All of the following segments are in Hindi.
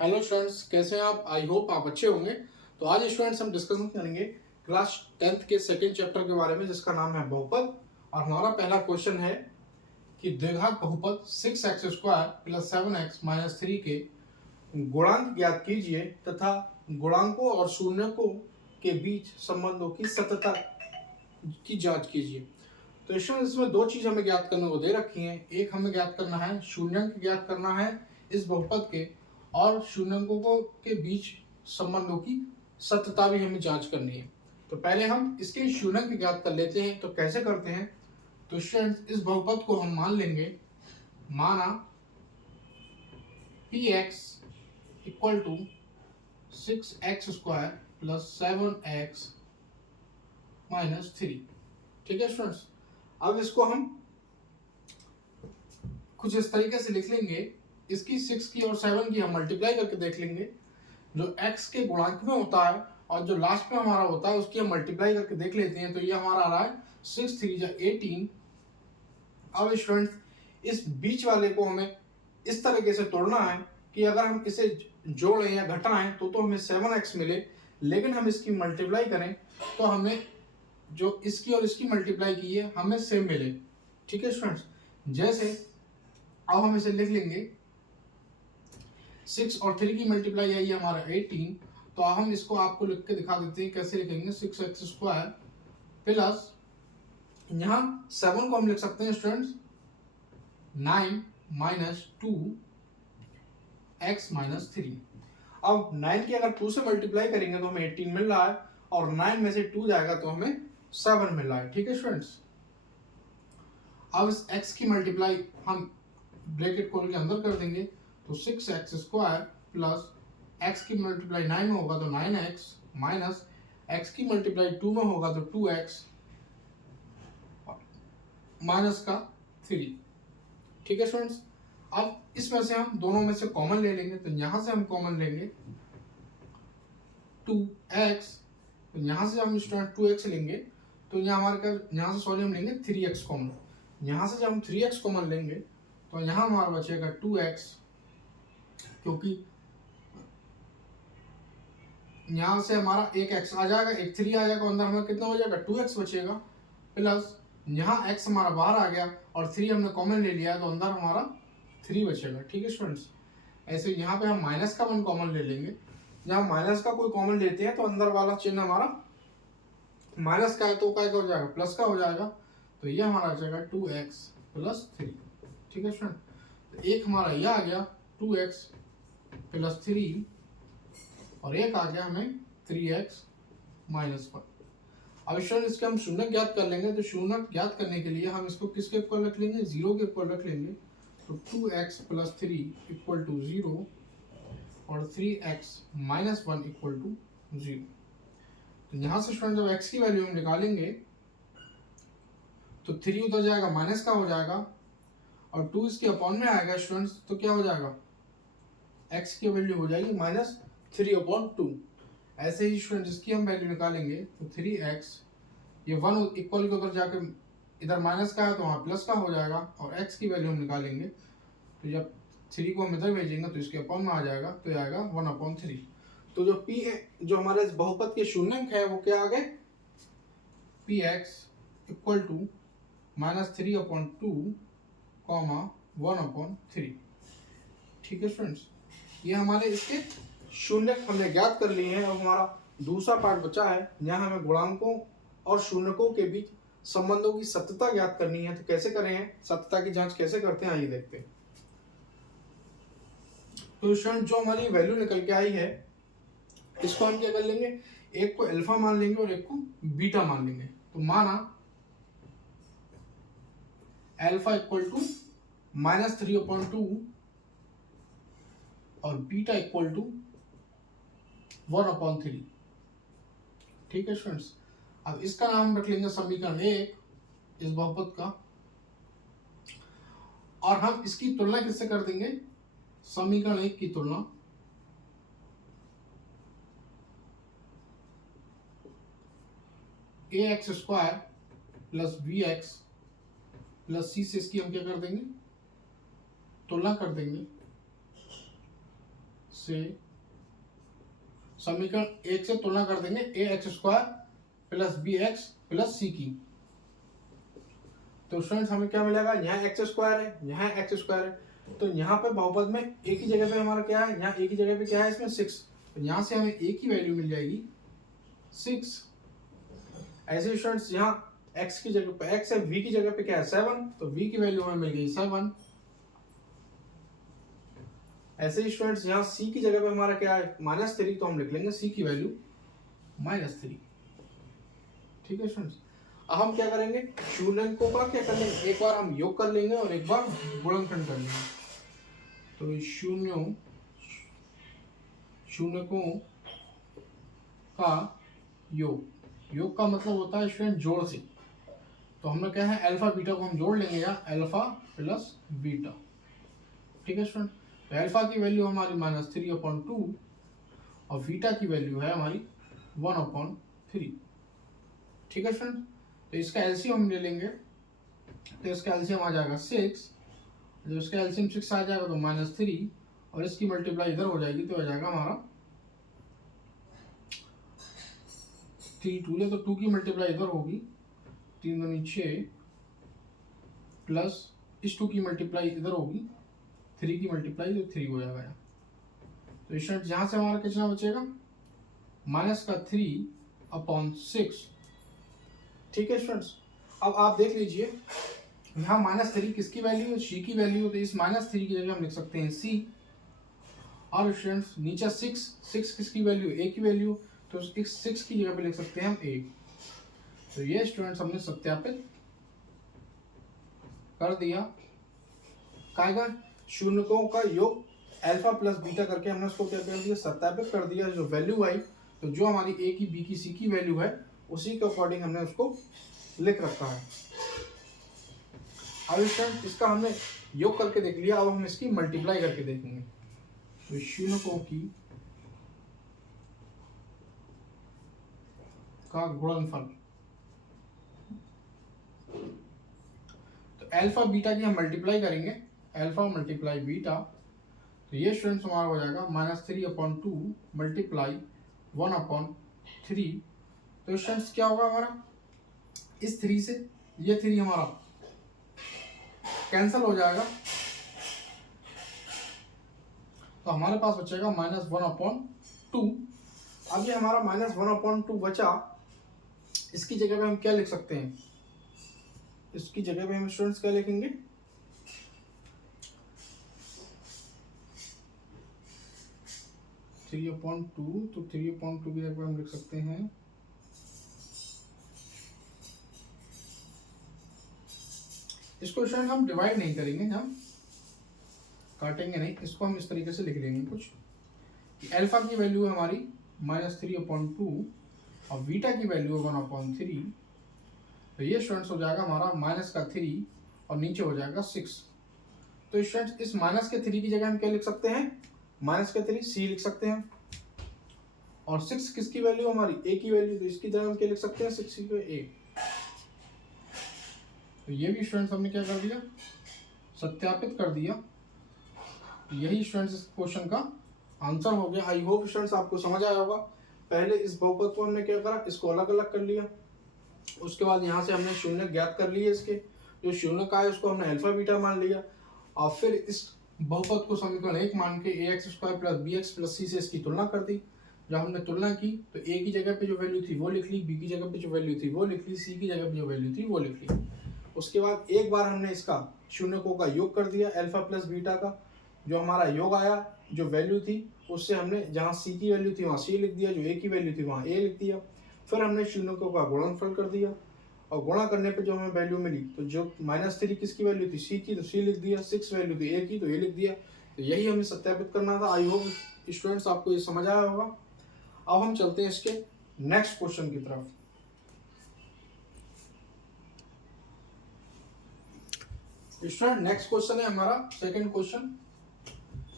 हेलो स्टूडेंट्स, कैसे हैं आप? आई होप आप अच्छे होंगे। तो आज स्टूडेंट्स हम डिस्कशन करेंगे क्लास 10th के सेकंड चैप्टर के बारे में, जिसका नाम है बहुपद। और हमारा पहला क्वेश्चन है कि द्विघात बहुपद 6x² प्लस 7x-3 के गुणांक ज्ञात कीजिए तथा गुणांकों और शून्यकों के बीच संबंधों की सततता की जांच कीजिए। तो स्टूडेंट्स, इसमें दो चीज हमें ज्ञात करने को दे रखी हैं। एक हमें ज्ञात करना है शून्यंक ज्ञात करना है इस बहुपद के, और शून्यंकों को के बीच संबंधों की सत्यता भी हमें जांच करनी है। तो पहले हम इसके शून्यंक ज्ञात कर लेते हैं। तो कैसे करते हैं? तो स्टूडेंट्स, इस बहुपद को हम मान लेंगे, माना px equal to 6x² plus 7x-3। ठीक है स्टूडेंट्स, अब इसको हम कुछ इस तरीके से लिख लेंगे। इसकी 6 की और 7 की हम मल्टीप्लाई करके देख लेंगे। जो x के गुणांक में होता है और जो लास्ट में हमारा होता है उसकी हम मल्टीप्लाई करके देख लेते हैं। तो ये हमारा आ रहा है 6 3 18। अब स्टूडेंट्स, इस बीच वाले को हमें इस तरीके से तोड़ना है कि अगर हम इसे जोड़ें या घटाएं तो हमें 7x मिले, लेकिन हम इसकी मल्टीप्लाई करें तो हमें जो इसकी और इसकी मल्टीप्लाई की है हमें सेम मिले। ठीक है स्टूडेंट्स, जैसे अब हम इसे लिख लेंगे 6 और 3 की मल्टीप्लाई आई है हमारा 18। तो हम इसको आपको लिख के दिखा देते हैं कैसे लिखेंगे। 6x² प्लस यहाँ 7 को हम लिख सकते हैं स्टूडेंट्स 9 माइनस 2x-3। अब 9 की अगर 2 से मल्टीप्लाई करेंगे तो हमें 18 मिल रहा है, और 9 में से 2 जाएगा तो हमें 7 मिल रहा है। ठीक है स्टूडेंट्स, अब इस x की मल्टीप्लाई हम ब्रैकेट खोल के अंदर कर देंगे। तो 6x² प्लस x की मल्टीप्लाई 9 में होगा तो 9x, माइनस x की मल्टीप्लाई 2 में होगा तो 2x माइनस का 3। ठीक है स्टूडेंट्स, अब इसमें से हम दोनों में से कॉमन ले लेंगे। तो यहां से हम कॉमन लेंगे 2x, तो यहां से हम स्टूडेंट 2x लेंगे तो यहाँ हमारे यहाँ से सॉरी हम लेंगे 3x कॉमन। यहाँ से जब हम 3x कॉमन लेंगे तो यहाँ हमारा बचेगा 2x, क्योंकि यहाँ से हमारा एक x आ जाएगा, एक 3 आ जाएगा, अंदर हमें कितना हो जाएगा 2x बचेगा, प्लस यहाँ x हमारा बाहर आ गया और 3 हमने कॉमन ले लिया तो अंदर हमारा 3 बचेगा। ठीक है स्टूडेंट्स, ऐसे यहाँ पे हम माइनस का 1 कॉमन ले लेंगे। जहाँ माइनस का कोई कॉमन लेते हैं तो अंदर वाला चिन्ह हमारा माइनस का है तो क्या हो जाएगा, प्लस का हो जाएगा। तो ये हमारा आ जाएगा 2x प्लस 3। ठीक है स्टूडेंट, तो एक हमारा यह आ गया 2x प्लस 3, और एक आ गया हमें 3x माइनस 1। अब स्टूडेंट, इसके हम शून्य ज्ञात कर लेंगे। तो शून्य ज्ञात करने के लिए हम इसको किसके इक्वल रख लेंगे, 0 के इक्वल रख लेंगे। तो 2x प्लस 3 इक्वल टू 0 और 3x माइनस 1 इक्वल टू 0। तो यहाँ से स्टूडेंट जब x की वैल्यू हम निकालेंगे तो 3 उधर जाएगा, माइनस का हो जाएगा, और 2 इसके अपॉन में आएगा स्टूडेंट्स, तो क्या हो जाएगा, x की वैल्यू हो जाएगी -3/2। ऐसे ही स्टूडेंट इसकी हम वैल्यू निकालेंगे तो 3x, ये 1 इक्वल के उधर जाके इधर माइनस का है तो वहाँ प्लस का हो जाएगा, और x की वैल्यू हम निकालेंगे तो जब 3 को हम इधर भेजेंगे तो इसके अपॉन में आ जाएगा, तो आएगा 1/3। तो जो p है, जो हमारे इस बहुपद के शून्यंक है वो क्या आ गए, px इक्वल टू -3/2, 1/3। ठीक है स्टूडेंट्स, ये हमारे इसके शून्य हमने ज्ञात कर लिए हैं। अब हमारा दूसरा पार्ट बचा है, यहाँ हमें गुणांकों और शून्यकों के बीच संबंधों की सत्यता ज्ञात करनी है। तो कैसे करें हैं, सत्यता की जांच कैसे करते हैं, आइए देखते हैं। तो स्टूडेंट, जो हमारी वैल्यू निकल के आई है इसको हम क्या कर लेंगे, एक को अल्फा मान लेंगे और एक को बीटा मान लेंगे। तो माना अल्फा इक्वल टू -3/2 और बीटा इक्वल टू 1/3। ठीक है स्टूडेंट्स, अब इसका नाम रख लेंगे समीकरण 1 इस बहुपद का, और हम इसकी तुलना किससे कर देंगे, समीकरण 1 की तुलना ax² plus bx plus c से इसकी हम क्या कर देंगे, तुलना कर देंगे से समीकरण 1 से तुलना कर देंगे a x square plus b x plus c की। तो स्टूडेंट्स हमें क्या मिलेगा, यहाँ एक्स स्क्वायर है, यहाँ एक्स स्क्वायर है, तो यहाँ पे बहुपद में एक ही जगह पे हमारा क्या है, यहाँ एक ही जगह पे क्या है इसमें 6, तो यहाँ से हमें एक ही वैल्यू मिल जाएगी 6। ऐसे स्टूडेंट्स यहाँ x की जगह पे x है, v की जगह पे क्या है 7, तो v की वैल्यू हमें मिल गई 7। ऐसे ही स्टूडेंट्स यहाँ c की जगह पे हमारा क्या है -3, तो हम लिख लेंगे c की वैल्यू -3। ठीक है स्टूडेंट्स, अब हम क्या करेंगे, शून्यकों का क्या कर लेंगे, एक बार हम योग कर लेंगे और एक बार गुणनखंड कर लेंगे। तो शून्यकों का योग का मतलब होता है स्टूडेंट जोड़ से, तो हमने क्या है अल्फा बीटा को हम जोड़ लेंगे, यहाँ अल्फा प्लस बीटा। ठीक है स्टूडेंट, तो अल्फा की वैल्यू हमारी -3/2 और बीटा की वैल्यू है हमारी 1/3। ठीक है स्टूडेंट, तो इसका एलसीएम हम ले लेंगे, तो इसका एलसीएम आ जाएगा 6, जब इसका एलसीएम 6 आ जाएगा तो -3 और इसकी मल्टीप्लाई इधर हो जाएगी, तो हो जाएगा हमारा 3 2 है, तो 2 की मल्टीप्लाई इधर होगी, 3 दूनी 6 प्लस इस 2 की मल्टीप्लाई इधर होगी, 3 की मल्टीप्लाई तो 3 हो जाएगा। तो स्टूडेंट यहाँ से हमारा कितना बचेगा, -3/6। ठीक है स्टूडेंट्स, अब आप देख लीजिए यहाँ -3 किसकी वैल्यू है, c की वैल्यू, तो इस -3 की जगह हम लिख सकते हैं c। और स्टूडेंट्स नीचे 6 किसकी वैल्यू, a की वैल्यू, तो इस 6 की जगह पे लिख सकते हैं हम a। तो ये स्टूडेंट्स हमने सत्यापित कर दिया, कायगा शून्यकों का योग अल्फा प्लस बीटा करके हमने उसको क्या कर दिया, सत्यापित कर दिया। जो वैल्यू आई, तो जो हमारी a की b की c की वैल्यू है उसी के अकॉर्डिंग हमने उसको लिख रखा है। अब स्टूडेंट इसका हमने योग करके देख लिया, अब हम इसकी मल्टीप्लाई करके देखेंगे। तो शून्यकों की का गुणनफल, तो अल्फा बीटा की हम मल्टीप्लाई करेंगे, अल्फा मल्टीप्लाई बीटा, तो ये स्टूडेंट्स हमारा हो जाएगा -3/2 मल्टीप्लाई 1/3। तो स्टूडेंट्स क्या होगा हमारा, इस 3 से ये 3 हमारा कैंसल हो जाएगा, तो हमारे पास बचेगा -1/2। अब ये हमारा -1/2 बचा, इसकी जगह पे हम क्या लिख सकते हैं, इसकी जगह पे हम स्टूडेंट्स क्या लिखेंगे, तो 3/2 की जगह पे हम लिख सकते हैं इसको स्टूडेंट हम डिवाइड नहीं करेंगे, हम काटेंगे नहीं, इसको हम इस तरीके से लिख लेंगे कुछ। अल्फा की वैल्यू है हमारी -3/2 और बीटा की वैल्यू है 1/3। तो ये स्टूडेंट्स हो जाएगा हमारा -3 और नीचे हो जाएगा 6। तो स्टूडेंट्स इस -3 की जगह हम क्या लिख सकते हैं, -3 c लिख सकते हैं, और 6 किसकी वैल्यू हमारी a की वैल्यू, तो इसकी जगह हम क्या लिख सकते हैं 6 को a। तो ये भी स्टूडेंट्स हमने क्या कर दिया, सत्यापित कर दिया। यही स्टूडेंट्स इस क्वेश्चन का आंसर हो गया। आई होप स्टूडेंट्स आपको समझ आया होगा। पहले इस बहुपद को हमने क्या करा, इसको अलग अलग कर लिया, उसके बाद यहाँ से हमने शून्य ज्ञात कर लिए, इसके जो शून्य का है उसको हमने अल्फा बीटा मान लिया, और फिर इस बहुपद को समीकरण 1 मान के ax² + bx + c से इसकी तुलना कर दी। जब हमने तुलना की तो a की जगह पे जो वैल्यू थी वो लिख ली, b की जगह पे जो वैल्यू थी वो लिख ली, c की जगह पे जो वैल्यू थी वो लिख ली। उसके बाद एक बार हमने इसका शून्यकों का योग कर दिया, अल्फा प्लस बीटा का जो हमारा योग आया, जो वैल्यू थी उससे हमने जहाँ c की वैल्यू थी वहाँ c लिख दिया, जो a की वैल्यू थी वहाँ a लिख दिया। फिर हमने शून्यकों का गुणनफल कर दिया, और गुणा करने पे जो हमें वैल्यू मिली, तो जो -3 किसकी वैल्यू थी, c की, तो c लिख दिया, 6 वैल्यू थी a की, तो a लिख दिया। तो यही हमें सत्यापित करना था। आई होप स्टूडेंट्स आपको ये समझ आया होगा। अब हम चलते हैं इसके नेक्स्ट क्वेश्चन की तरफ। स्टूडेंट नेक्स्ट क्वेश्चन है हमारा सेकंड क्वेश्चन,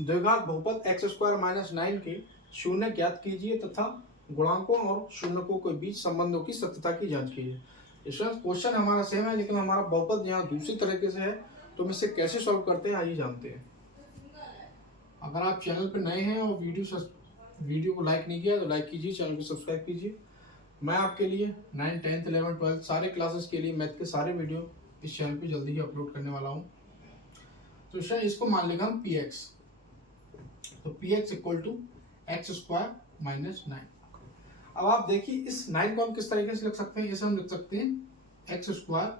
द्विघात बहुपद x² - 9 के शून्य ज्ञात कीजिए तथा गुणांकों और शून्यकों के बीच संबंधों की सत्यता की जांच कीजिए। स्टूडेंट क्वेश्चन हमारा सेम है, लेकिन हमारा बहुपद यहाँ दूसरी तरीके से है, तो हम इसे कैसे सॉल्व करते हैं आइए जानते हैं। अगर आप चैनल पर नए हैं और वीडियो को लाइक नहीं किया तो लाइक कीजिए, चैनल को सब्सक्राइब कीजिए। मैं आपके लिए 9, 10, 11, 12 सारे क्लासेस के लिए मैथ के सारे वीडियो इस चैनल पे जल्दी ही अपलोड करने वाला हूँ। तो शायद इसको मान लेगा हम px, तो px equal to X square minus 9। अब आप देखिए इस 9 को हम किस तरीके से लिख सकते हैं, इसे हम लिख सकते हैं एक्स स्क्वायर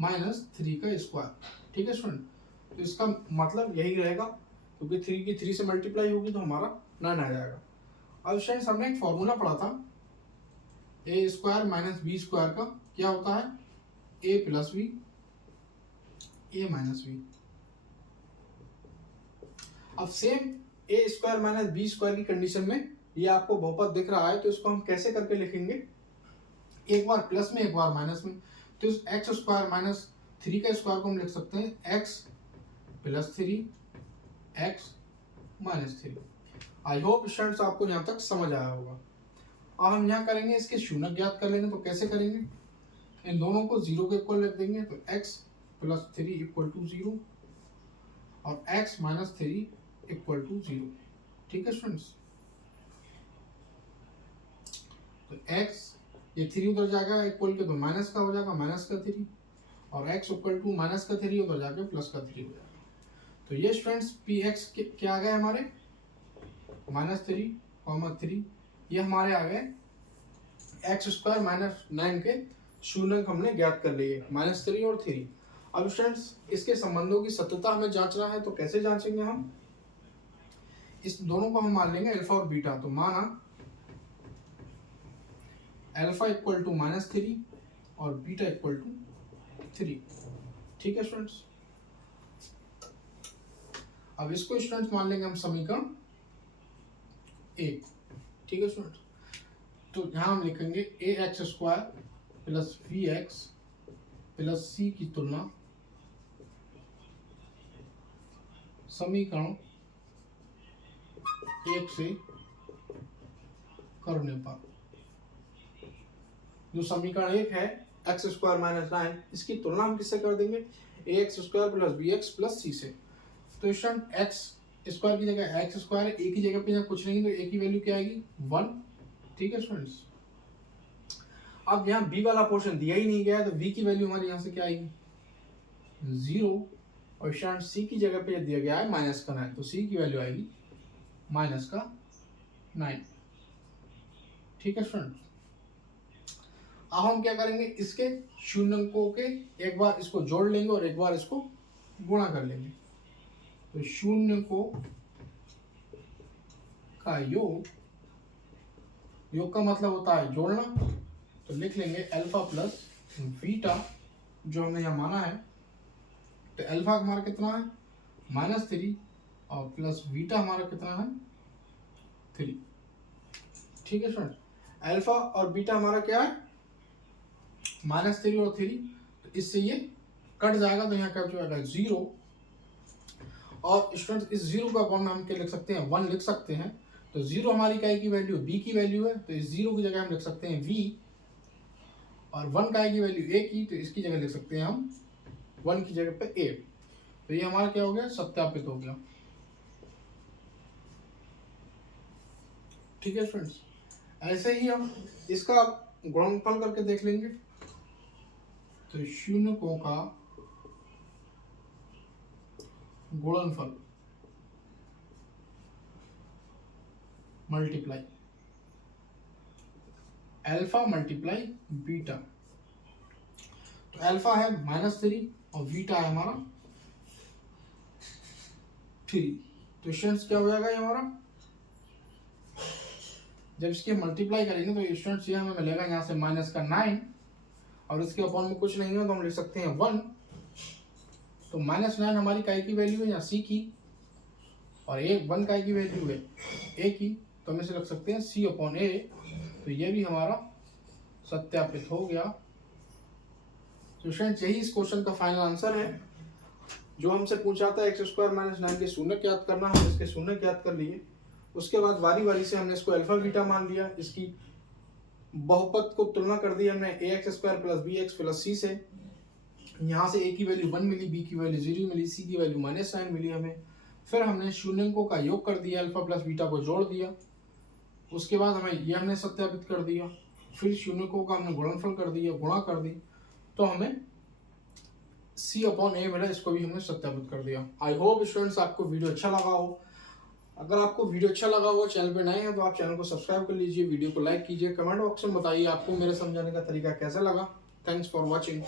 माइनस 3 का स्क्वायर। ठीक है स्टूडेंट, तो इसका मतलब यही रहेगा, क्योंकि 3 की 3 से मल्टीप्लाई होगी तो हमारा 9 आ जाएगा। अब शायद हमने एक फॉर्मूला पढ़ा था ए स्क्वायर माइनस बी स्क्वायर का, क्या होता है ए प्लस बी ए माइनस बी। अब सेम ए स्क्वायर माइनस बी स्क्वायर की कंडीशन में ये आपको बहुपद दिख रहा है, तो इसको हम कैसे करके लिखेंगे, एक बार प्लस में एक बार माइनस में। तो इस एक्स स्क्वायर माइनस 3 का स्क्वायर को हम लिख सकते हैं x plus 3 x minus 3। I hope students आपको यहाँ तक समझ आया होगा। अब हम यहाँ करेंगे इसके शून्य ज्ञात कर लेंगे। तो कैसे करेंगे, इन दोनों को 0 के इक्वल रख देंगे, तो x प्लस 3 इक्वल टू 0 और x माइनस 3 इक्वल टू 0। ठीक है स्टूडेंट्स, तो x ये 3 उधर जाएगा इक्वल के, तो माइनस का हो जाएगा माइनस का 3, और x इक्वल टू माइनस का 3 उधर जाके प्लस का 3 हो जाएगा। तो ये स्टूडेंट्स px क्या आ गए हमारे माइनस 3, ये हमारे आ गए एक्स स्क्वायर माइनस 9 के शून्य हमने ज्ञात कर लिए माइनस 3 और 3। अब स्टूडेंट्स इसके संबंधों की सत्यता हमें जांचना है, तो कैसे जांचेंगे हम, इस दोनों को हम मान लेंगे अल्फा और बीटा। तो माना अल्फा इक्वल टू माइनस 3 और बीटा इक्वल टू 3। ठीक है स्टूडेंट्स, अब इसको स्टूडेंट्स मान लेंगे हम समीकरण 1। ठीक है स्टूडेंट्स, तो यहाँ हम लिखेंगे a x square plus b x plus c की तुलना समीकरण 1 से करने पर। जो समीकरण 1 है एक्स स्क्वायर माइनस 9, इसकी तुलना हम किससे कर देंगे, a x square plus b x plus c से। तो स्टूडेंट एक्स स्क्वायर की जगह एक्स स्क्वायर, ए की जगह पे कुछ नहीं, तो ए की वैल्यू क्या आएगी 1। ठीक है स्टूडेंट्स, अब यहाँ बी वाला पोर्शन दिया ही नहीं गया है, तो बी की वैल्यू हमारी यहाँ से क्या आएगी 0, और स्टूडेंट सी की जगह पे दिया गया है माइनस का 9, तो सी की वैल्यू आएगी माइनस का 9। ठीक है स्टूडेंट, अब हम क्या करेंगे, इसके शून्यकों के एक बार इसको जोड़ लेंगे और एक बार इसको गुणा कर लेंगे। तो शून्यकों का योग का मतलब होता है जोड़ना, तो लिख लेंगे अल्फा प्लस बीटा जो हमने यहाँ माना है। तो अल्फा हमारा कितना है -3 और प्लस बीटा हमारा कितना है 3। ठीक है स्टूडेंट, अल्फा और बीटा हमारा क्या है -3 और 3, तो इससे ये कट जाएगा, तो यहाँ क्या जाएगा 0। और स्टूडेंट इस 0 का अपॉन हम क्या लिख सकते हैं 1 लिख सकते हैं। तो 0 हमारी काय की वैल्यू b की वैल्यू है, तो इस 0 की जगह हम लिख सकते हैं v, और 1 काय की वैल्यू a की, तो इसकी जगह लिख सकते हैं हम 1 की जगह पे a। तो ये हमारा क्या हो गया सत्यापित हो गया। ठीक है स्टूडेंट्स, ऐसे ही हम इसका गुणनफल करके देख लेंगे। तो शून्यकों का गुणनफल मल्टीप्लाई अल्फा मल्टीप्लाई बीटा। तो अल्फा है -3 और बीटा है हमारा 3। तो स्टूडेंट्स क्या हो जाएगा ये हमारा, जब इसके मल्टीप्लाई करेंगे तो स्टूडेंट्स ये हमें मिलेगा यहाँ से माइनस का 9, और इसके अपॉन में कुछ नहीं है तो हम लिख सकते हैं 1। तो -9 हमारी काय की वैल्यू है यहाँ सी की, और 1 काय की वैल्यू है ए की, तो हम इसे रख सकते हैं सी अपॉन ए। तो ये भी हमारा सत्यापित हो गया। तो स्टूडेंट्स यही इस क्वेश्चन का फाइनल आंसर है। जो हमसे पूछा था एक्स स्क्वायर माइनस 9 के शून्य ज्ञात करना, हम इसके शून्य ज्ञात कर लिए। उसके बाद बारी बारी से हमने इसको अल्फा बीटा मान लिया, इसकी बहुपद को तुलना कर दी हमने ए x square plus b x plus c से। यहाँ से ए की वैल्यू 1 मिली, बी की वैल्यू 0 मिली, सी की वैल्यू -9 मिली हमें। फिर हमने शून्यकों का योग कर दिया, अल्फा प्लस बीटा को जोड़ दिया। उसके बाद हमें ये हमने सत्यापित कर दिया। फिर शून्यकों का हमने गुणनफल कर दिया, गुणा कर दी, तो हमें C/A मिला, इसको भी हमने सत्यापित कर दिया। आई होप स्टूडेंट्स आपको वीडियो अच्छा लगा हो। अगर आपको वीडियो अच्छा लगा हो, चैनल पे नए हैं तो आप चैनल को सब्सक्राइब कर लीजिए, वीडियो को लाइक कीजिए, कमेंट बॉक्स में बताइए आपको मेरे समझाने का तरीका कैसा लगा। Thanks for watching.